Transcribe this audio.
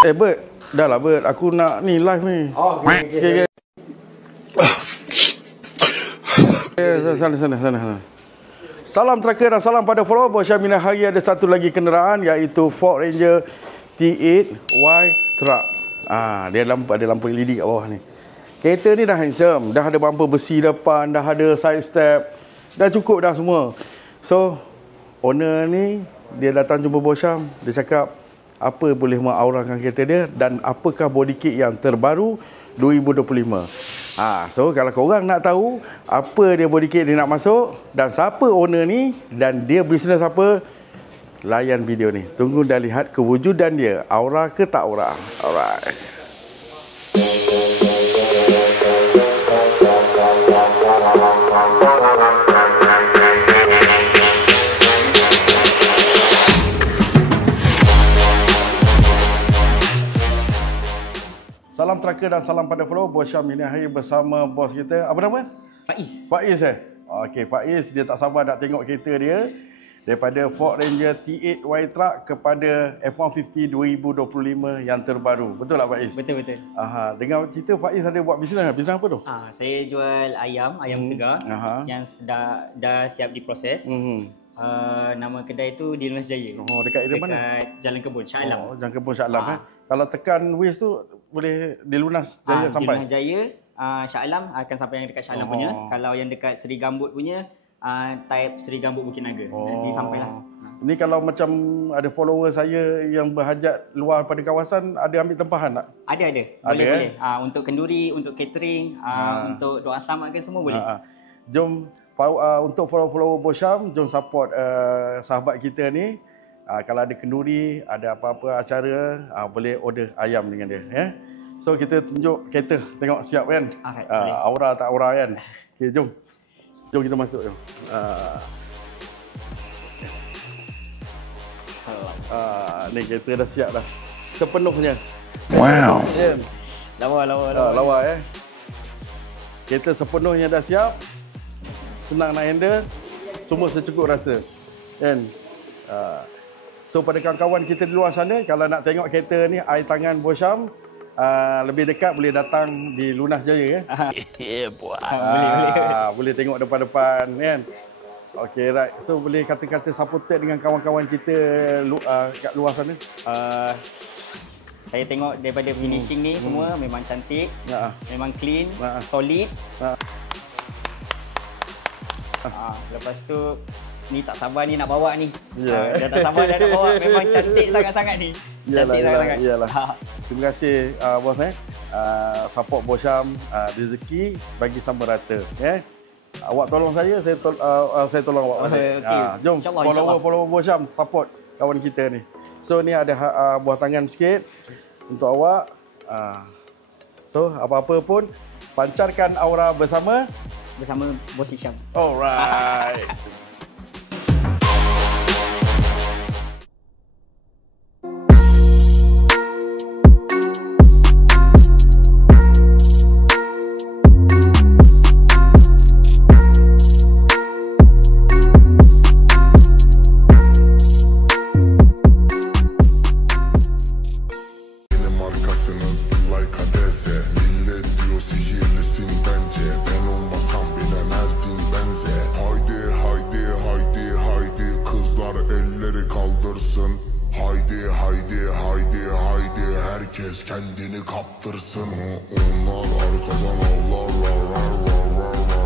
Bert, dah lah Bert, aku nak ni live ni. Oh, okey. Sana. Salam tracker dan salam pada follower. Bos Syamina hari ada satu lagi kenderaan iaitu Ford Ranger T8Y Truck. Dia ada lampu LED kat bawah ni. Kereta ni dah handsome, dah ada bumper besi depan, dah ada side step, dah cukup dah semua. So, owner ni dia datang jumpa Bos Syam, dia cakap apa boleh mengaurakan kereta dia dan apakah body kit yang terbaru 2025. So kalau korang nak tahu apa dia body kit dia nak masuk dan siapa owner ni dan dia bisnes apa, layan video ni. Tunggu dah lihat kewujudan dia, aura ke tak aura. Alright. Salam tracker dan salam pada follower. Bos Syam ini hari bersama bos kita. Apa nama? Faiz Okey, Faiz dia tak sabar nak tengok kereta dia. Daripada Ford Ranger T8Y Truck kepada F150 2025 yang terbaru. Betul tak Faiz? Betul. Dengar cerita Faiz ada buat bisnes. Bisnes apa tu? Saya jual ayam segar yang dah siap diproses. Nama kedai tu di Lunas Jaya. Dekat area mana? Dekat Jalan Kebun, Shah Alam. Jalan Kebun Shah Alam. Kalau tekan Waze tu boleh di Lunas Jaya sampai? Di Lunas Jaya, Shah Alam akan sampai yang dekat Shah Alam punya. Kalau yang dekat Seri Gambut punya, type Seri Gambut Bukit Naga. Nanti sampailah. Ini kalau macam ada follower saya yang berhajat luar pada kawasan, ada ambil tempahan tak? Ada. Boleh. Untuk kenduri, untuk catering, untuk doa selamatkan semua boleh. Jom untuk follower Bos Syam, jom support sahabat kita ni. Kalau ada kenduri, ada apa-apa acara, boleh order ayam dengan dia. So kita tunjuk kereta, tengok siap kan? Aura tak aura kan? Okay, jom kita masuk. Ni kereta dah siap dah sepenuhnya. Wow. Lawa kereta sepenuhnya dah siap, senang nak handle, semua secukup rasa kan. So pada kawan-kawan kita di luar sana, kalau nak tengok kereta ni air tangan Bos Syam, lebih dekat boleh datang di Lunas Jaya boleh tengok depan-depan kan. Okey, right. So boleh kata-kata supported dengan kawan-kawan kita kat luar sana. Saya tengok daripada finishing ni semua memang cantik, memang clean, solid. Lepas tu ni tak sabar ni nak bawa ni. Dah tak sabar dah nak bawa. Memang cantik sangat-sangat ni. Cantik sangat-sangat. Terima kasih bos support Bos Syam, rezeki bagi sama rata Awak tolong saya tolong awak. Jom follow Bos Syam, support kawan kita ni. So ni ada buah tangan sikit untuk awak. So apa-apa pun pancarkan aura bersama Bos Syam. Alright. Herkes kendini kaptırsın. Onlar arkadan avlar.